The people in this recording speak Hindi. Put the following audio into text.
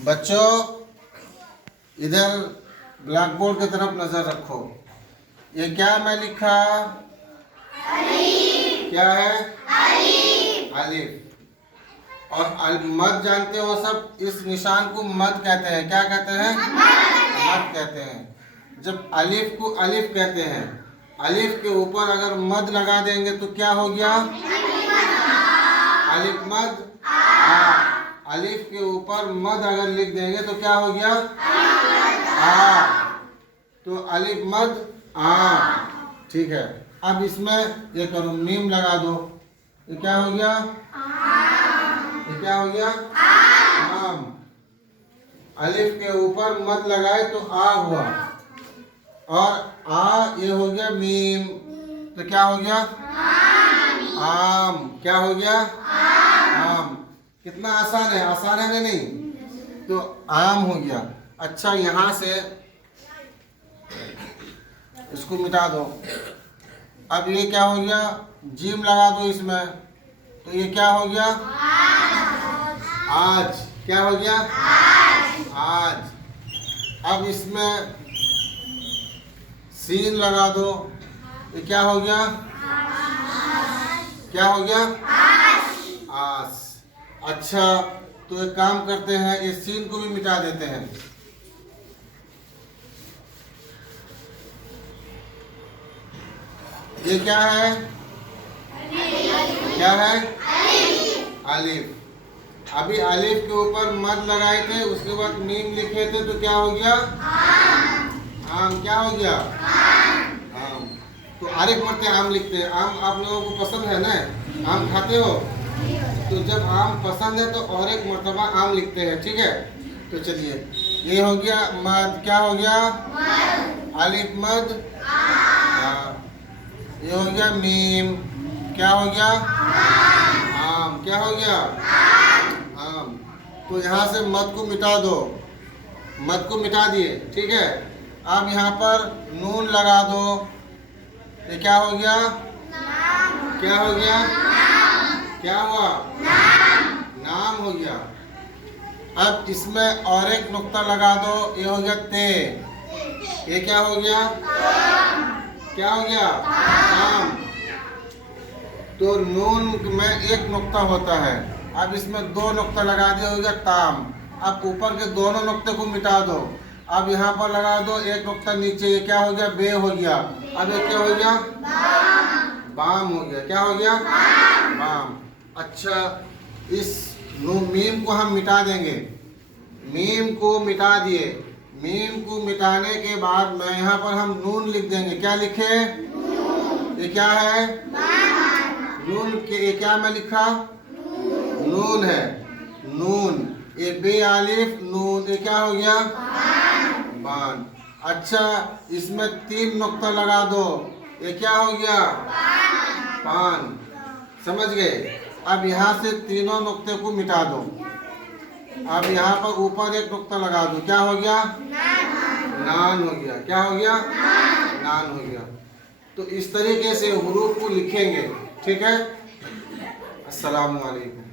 बच्चों इधर ब्लैक बोर्ड की तरफ नजर रखो। ये क्या मैं लिखा? अलीफ। क्या है? अलीफ। अलीफ। और मद जानते हो सब, इस निशान को मद कहते हैं। क्या कहते हैं? मद कहते हैं। जब अलीफ को अलीफ कहते हैं, अलीफ के ऊपर अगर मद लगा देंगे तो क्या हो गया? अलीफ मद आ। अलीफ के ऊपर मद अगर लिख देंगे तो क्या हो गया? आ। तो अलीफ मद आ। ठीक है। अब इसमें ये करो, मीम लगा दो। ये क्या हो गया? ये क्या हो गया? आम। अलीफ के ऊपर मद लगाए तो आ हुआ, और आ ये हो गया मीम, तो क्या हो गया? आम। क्या हो गया? आम। कितना आसान है, आसान है ना? नहीं तो आम हो गया। अच्छा, यहाँ से इसको मिटा दो। अब ये क्या हो गया? जीम लगा दो इसमें, तो ये क्या हो गया? आज। क्या हो गया? आज। अब इसमें सीन लगा दो, ये क्या हो गया? क्या हो गया? आस। अच्छा, तो एक काम करते हैं, इस सीन को भी मिटा देते हैं। ये क्या है? क्या है? अलीफ। अभी अलीफ के ऊपर मद लगाए थे, उसके बाद मीम लिखे थे, तो क्या हो गया? आम। क्या हो गया? आम। तो आरेख मरते आम लिखते हैं। आम आप लोगों को पसंद है ना? आम खाते हो? तो जब आम पसंद है तो और एक मर्तबा आम लिखते हैं। ठीक है, तो चलिए, ये हो गया मद। क्या हो गया? अलीफ मद आ। ये हो गया मीम। क्या हो गया? आम। क्या हो गया? आम। तो यहाँ से मद को मिटा दो। मद को मिटा दिए। ठीक है। अब यहाँ पर नून लगा दो। ये क्या हो गया? क्या हो गया? क्या हुआ? नाम हो गया। अब इसमें और एक नुक्ता लगा दो, ये हो गया ते। ये क्या हो गया? क्या हो गया? नाम। तो नून में एक नुक्ता होता है, अब इसमें दो नुक्ता लगा दिया, हो गया ताम। अब ऊपर के दोनों नुक्ते को मिटा दो। अब यहाँ पर लगा दो एक नुक्ता नीचे, ये क्या हो गया? बे हो गया। अब ये क्या हो गया? बाम हो गया। क्या हो गया? बाम। अच्छा, इस मीम को हम मिटा देंगे। मीम को मिटा दिए। मीम को मिटाने के बाद में यहाँ पर हम नून लिख देंगे। क्या लिखे? ये क्या है? नून के, ये क्या मैं लिखा? नून है। नून। ये बे आलिफ नून, ये क्या हो गया? बान। अच्छा, इसमें तीन नुक्ता लगा दो, ये क्या हो गया? पान। समझ गए? अब यहाँ से तीनों नुक्ते को मिटा दो। अब यहाँ पर ऊपर एक नुक्ता लगा दो, क्या हो गया? नान हो गया। क्या हो गया? नान हो गया। तो इस तरीके से हुरूफ को लिखेंगे। ठीक है। अस्सलामु अलैकुम।